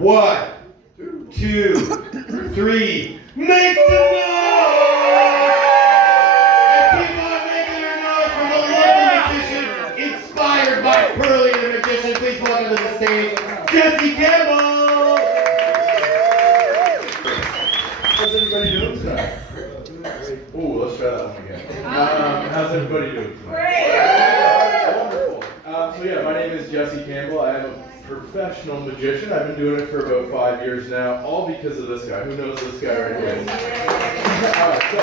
1, 2, 3. Make some noise! And keep on making your noise from a local magician inspired by Pearly the Magician. Please welcome to the stage, Jesse Campbell! How's everybody doing tonight? Ooh, let's try that one again. How's everybody doing tonight? Great! Wonderful. So yeah, my name is Jesse Campbell. I am a professional magician. I've been doing it for about 5 years now, all because of this guy. Who knows this guy right here? So,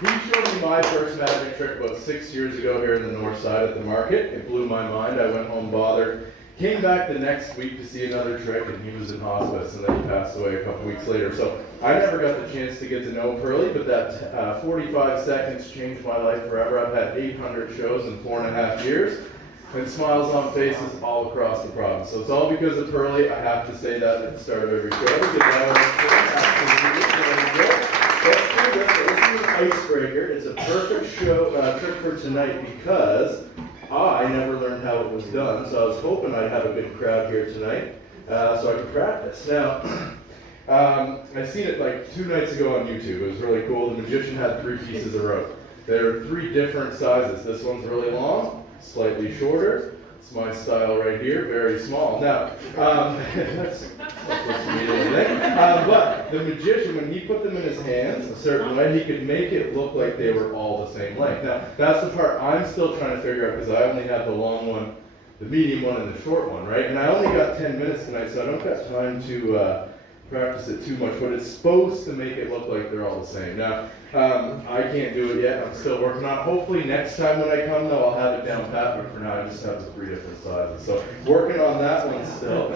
he showed me my first magic trick about 6 years ago here in the north side at the market. It blew my mind. I went home bothered. Came back the next week to see another trick, and he was in hospice, and then he passed away a couple weeks later. So I never got the chance to get to know Pearly, but that 45 seconds changed my life forever. I've had 800 shows in 4.5 years, and smiles on faces all across the province. So it's all because of Pearly. I have to say that at the start of every show. Let's do this. This is an icebreaker. It's a perfect show trick for tonight because I never learned how it was done, so I was hoping I'd have a good crowd here tonight so I could practice. Now, I seen it like 2 nights ago on YouTube. It was really cool. The magician had 3 pieces of rope. There are 3 different sizes. This one's really long, slightly shorter. It's my style right here, very small. Now, that's not supposed to mean anything. But the magician, when he put them in his hands a certain way, he could make it look like they were all the same length. Now, that's the part I'm still trying to figure out because I only have the long one, the medium one, and the short one, right? And I only got 10 minutes tonight, so I don't got time to practice it too much, but it's supposed to make it look like they're all the same. Now, I can't do it yet. I'm still working on it. Hopefully next time when I come, though, I'll have it down pat, but for now, I just have the 3 different sizes. So, working on that one still.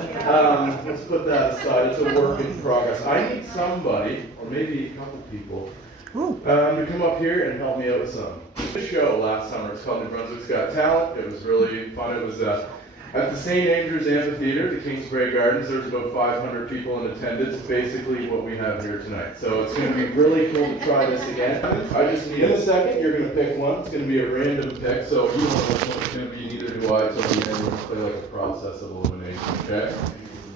Let's put that aside. It's a work in progress. I need somebody, or maybe a couple people, to come up here and help me out with something. The show last summer, it's called New Brunswick's Got Talent. It was really fun. It was at the St. Andrews Amphitheater, the Kingsbrae Gardens. There's about 500 people in attendance, basically what we have here tonight. So it's going to be really cool to try this again. I just need, in a second, you're going to pick one. It's going to be a random pick, so you don't know which one it's going to be, neither do I. It's only we're going to play like a process of elimination, okay?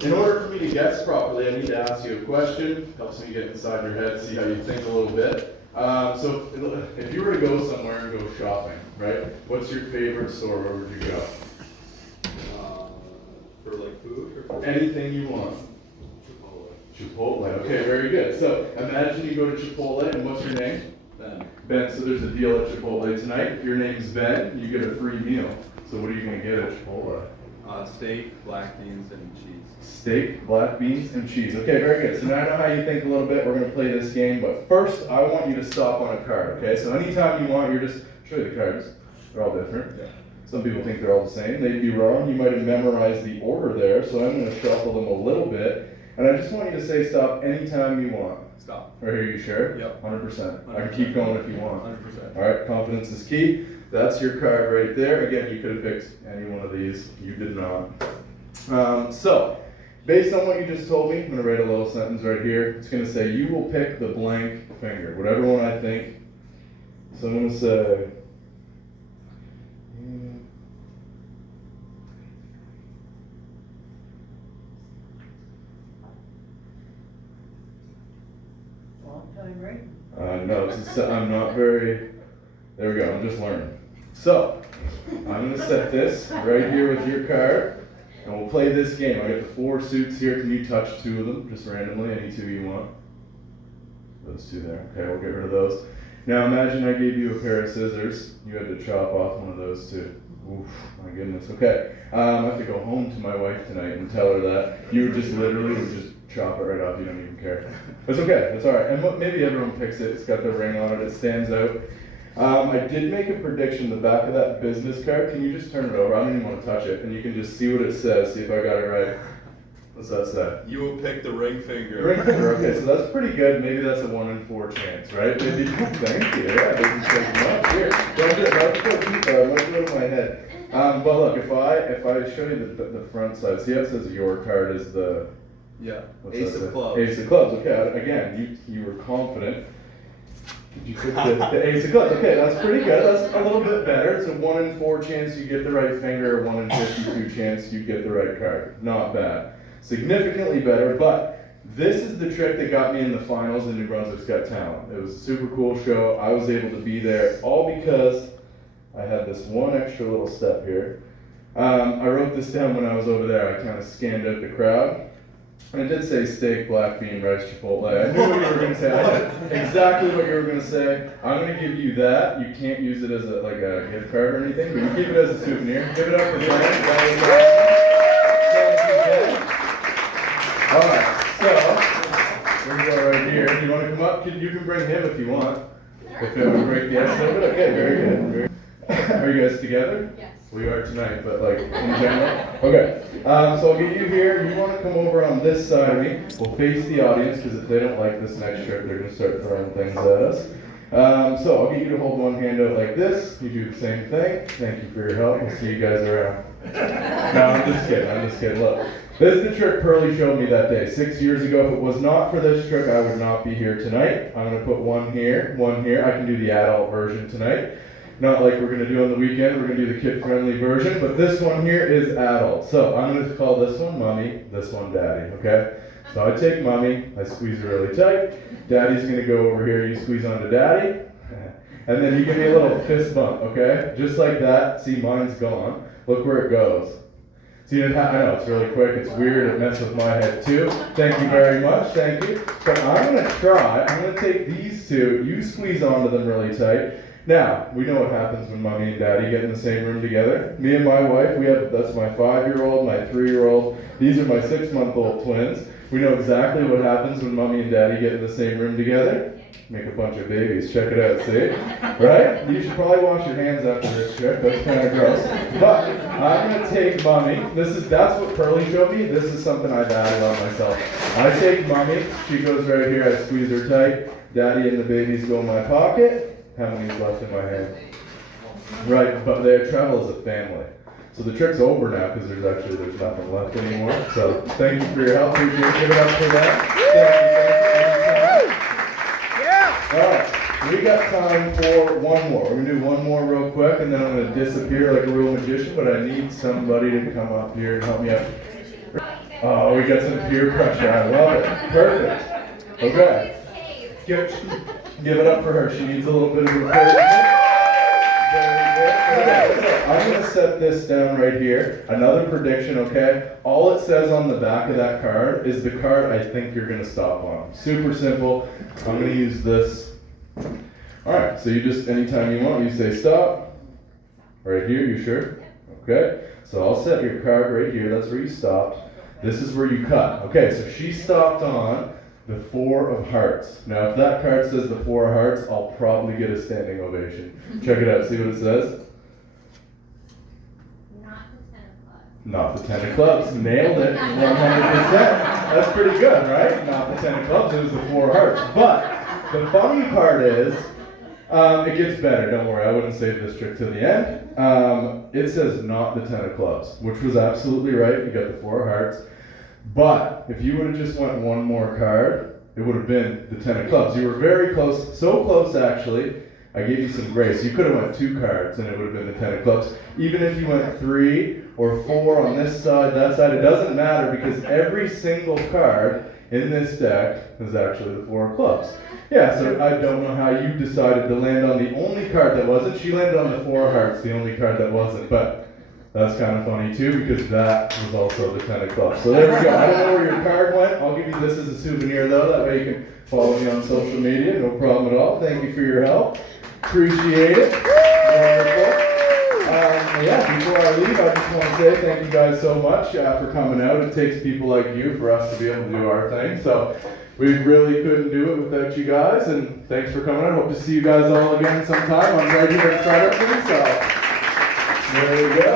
In order for me to guess properly, I need to ask you a question. Helps me get inside your head, see how you think a little bit. So if you were to go somewhere and go shopping, right? What's your favorite store? Where would you go? For like food or for anything you want. Chipotle. Okay, very good. So imagine you go to Chipotle, and what's your name? Ben. Ben. So there's a deal at Chipotle tonight. If your name's Ben, you get a free meal. So what are you going to get at Chipotle? Steak, black beans, and cheese. Steak, black beans, and cheese. Okay, very good. So now I know how you think a little bit. We're going to play this game, but first I want you to stop on a card. Okay, so anytime you want, you're just show you the cards. They're all different. Yeah. Some people think they're all the same. They'd be wrong. You might have memorized the order there, so I'm going to shuffle them a little bit. And I just want you to say stop anytime you want. Stop. Right here, you sure? Yep. 100%. I can keep going if you want. 100%. All right, confidence is key. That's your card right there. Again, you could have picked any one of these. You did not. So, based on what you just told me, I'm going to write a little sentence right here. It's going to say, you will pick the blank finger, whatever one I think. So I'm going to say, no, I'm not very, there we go, I'm just learning. So, I'm going to set this right here with your card, and we'll play this game. I got the 4 suits here. Can you touch 2 of them, just randomly, any 2 you want? Those 2 there. Okay, we'll get rid of those. Now imagine I gave you a pair of scissors. You had to chop off one of those 2. Oof, my goodness. Okay, I have to go home to my wife tonight and tell her that you just literally would just chop it right off. You don't even care. It's okay. It's all right. And maybe everyone picks it. It's got the ring on it. It stands out. I did make a prediction. The back of that business card. Can you just turn it over? I don't even want to touch it, and you can just see what it says. See if I got it right. What's that say? You will pick the ring finger. Ring finger. Okay, so that's pretty good. Maybe that's a 1 in 4 chance, right? Maybe. Thank you. Yeah, it doesn't take much. Here, don't do it. Don't go too far. Don't do it in my head. But look, if I show you the front side, see how it says your card is the. Yeah. What's Ace that of clubs. Ace of clubs. Okay. Again, you were confident. Did you pick the ace of clubs? Okay, that's pretty good. That's a little bit better. It's a 1 in 4 chance you get the right finger, a 1 in 52 chance you get the right card. Not bad. significantly better, but this is the trick that got me in the finals in New Brunswick's Got Talent. It was a super cool show. I was able to be there all because I had this one extra little step here. I wrote this down when I was over there. I kind of scanned out the crowd. And it did say steak, black bean, rice, chipotle. I knew what you were going to say. I knew exactly what you were going to say. I'm going to give you that. You can't use it as like a gift card or anything, but you keep it as a souvenir. Give it up for Darren. Alright, so we're going to go right here. You want to come up? You can bring him if you want. If it would break the ice a little bit. Okay, very good. Are you guys together? Yes. We are tonight, but like in general. Okay, so I'll get you here. You want to come over on this side of me. We'll face the audience because if they don't like this next trick, they're going to start throwing things at us. So I'll get you to hold one hand out like this. You do the same thing. Thank you for your help. We'll see you guys around. No, I'm just kidding. Look, this is the trick Pearlie showed me that day 6 years ago. If it was not for this trick, I would not be here tonight. I'm going to put one here. I can do the adult version tonight. Not like we're going to do on the weekend, we're going to do the kid-friendly version, but this one here is adult. So I'm going to call this one Mommy, this one Daddy, okay? So I take Mommy, I squeeze her really tight. Daddy's going to go over here, you squeeze onto Daddy, and then you give me a little fist bump, okay? Just like that. See, mine's gone. Look where it goes. See, I know it's really quick, it's weird, it messes with my head too. Thank you very much, thank you. But I'm going to take these two, you squeeze onto them really tight. Now, we know what happens when Mommy and Daddy get in the same room together. Me and my wife, that's my 5-year-old, my 3-year-old. These are my 6-month-old twins. We know exactly what happens when Mommy and Daddy get in the same room together. Make a bunch of babies. Check it out, see? Right? You should probably wash your hands after this trick. That's kind of gross. But I'm going to take Mommy. That's what Pearlie showed me. This is something I've added on myself. I take Mommy. She goes right here. I squeeze her tight. Daddy and the babies go in my pocket. How many's left in my hand? Right, but they travel as a family. So the trick's over now because there's nothing left anymore. So thank you for your help. Appreciate it. Give it up for that. Thank you. All right, we got time for one more. We're going to do one more real quick and then I'm going to disappear like a real magician, but I need somebody to come up here and help me out. Oh, we got some peer pressure. I love it. Perfect. Okay. Give it up for her. She needs a little bit of encouragement. Very good. Okay, so I'm going to set this down right here. Another prediction, okay? All it says on the back of that card is the card I think you're going to stop on. Super simple. I'm going to use this. Alright, so you just, anytime you want, you say stop. Right here, you sure? Okay, so I'll set your card right here. That's where you stopped. This is where you cut. Okay, so she stopped on the 4 of hearts. Now, if that card says the 4 of hearts, I'll probably get a standing ovation. Check it out. See what it says? Not the 10 of clubs. Nailed it. 100%. That's pretty good, right? Not the 10 of clubs. It was the 4 of hearts. But the funny part is, it gets better. Don't worry. I wouldn't save this trick till the end. It says not the 10 of clubs, which was absolutely right. You got the 4 of hearts. But if you would have just went one more card, it would have been the 10 of clubs. You were very close, so close actually, I gave you some grace. You could have went 2 cards and it would have been the 10 of clubs. Even if you went 3 or 4 on this side, that side, it doesn't matter because every single card in this deck is actually the 4 of clubs. Yeah, so I don't know how you decided to land on the only card that wasn't. She landed on the 4 of hearts, the only card that wasn't, but that's kind of funny too because that was also the 10 of clubs. So there we go. I don't know where your card went. I'll give you this as a souvenir though. That way you can follow me on social media. No problem at all. Thank you for your help. Appreciate it. Wonderful. Yeah, before I leave, I just want to say thank you guys so much for coming out. It takes people like you for us to be able to do our thing. So we really couldn't do it without you guys. And thanks for coming out. Hope to see you guys all again sometime. I'm right here at Startup Meeting. So there you go.